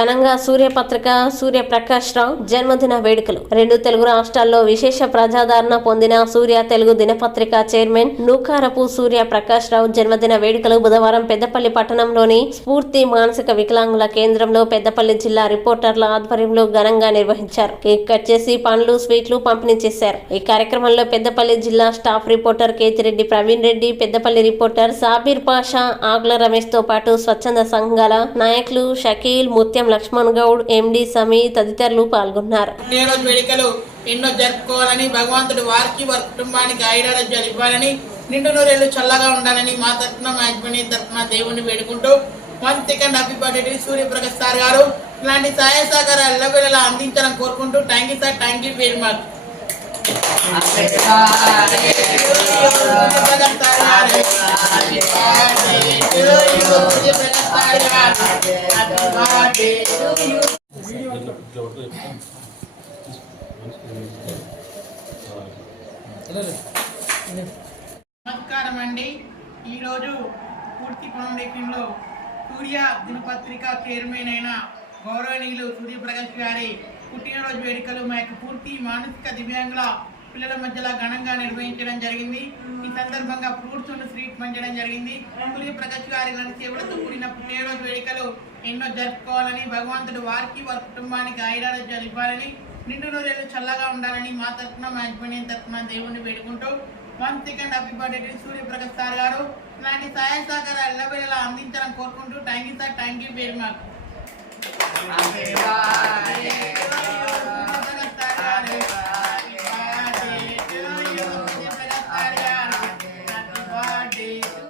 ఘనంగా సూర్యపత్రిక సూర్యప్రకాష్ రావు జన్మదిన వేడుకలు. రెండు తెలుగు రాష్ట్రాల్లో విశేష ప్రజాదరణ పొందిన సూర్య తెలుగు దినపత్రిక చైర్మన్ నూకారపు సూర్య ప్రకాష్ రావు జన్మదిన వేడుకలు బుధవారం పెద్దపల్లి పట్టణంలోని స్ఫూర్తి మానసిక వికలాంగుల కేంద్రంలో పెద్దపల్లి జిల్లా రిపోర్టర్ల ఆధ్వర్యంలో ఘనంగా నిర్వహించారు. కేక్ కట్ చేసి పండ్లు స్వీట్లు పంపిణీ చేశారు. ఈ కార్యక్రమంలో పెద్దపల్లి జిల్లా staff reporter Kethireddy Praveen Reddy Peddapalli reporter Sabir Pasha ఆగ్ల రమేష్తో పాటు స్వచ్ఛంద సంఘాల నాయకులు షకీల్ ముత్యం లక్ష్మణ్ గౌడ్ ఎండి సమీ తదితరులు పాల్గొన్నారు. వేడుకలు ఎన్నో జరుపుకోవాలని భగవంతుడు వారికి వారి కుటుంబానికి ఆయురారోగ్యాలు ఇవ్వాలని నిండు నూరేళ్ళు చల్లగా ఉండాలని మా తరఫున మా యజమాని తరఫున దేవుణ్ణి వేడుకుంటూ one second happy birthday Suryaprakash sir garu ఇలాంటి సహాయ సహకారాలు ఎల్లవేళలా అందించాలని కోరుకుంటూ thank you sir thank you very much. నమస్కారం అండి. ఈరోజు పూర్తి పౌండేషన్లో సూర్య దినపత్రిక చైర్మన్ అయిన గౌరవనీయులు సూర్యప్రకాష్ గారి పుట్టినరోజు వేడుకలు మా యొక్క పూర్తి మానసిక దివ్యాంగుల పిల్లల మధ్యలో ఘనంగా నిర్వహించడం జరిగింది. ఈ సందర్భంగా ఫ్రూట్స్ స్వీట్ పంచడం జరిగింది. పులి ప్రకాష్ గారి సేవలతో కూడిన పుట్టినరోజు వేడుకలు ఎన్నో జరుపుకోవాలని భగవంతుడు వారికి వారి కుటుంబానికి ఆయురారోగ్యాలు ఇవ్వాలని నిండు రోజులు చల్లగా ఉండాలని మా తరఫున మా యజమాని తరఫున దేవుణ్ణి వేడుకుంటూ one second happy birthday Suryaprakash sir garu. ఇలాంటి సహాయ సహకారాలు ఎల్లవేళలా అందించాలని కోరుకుంటూ thank you sir thank you very much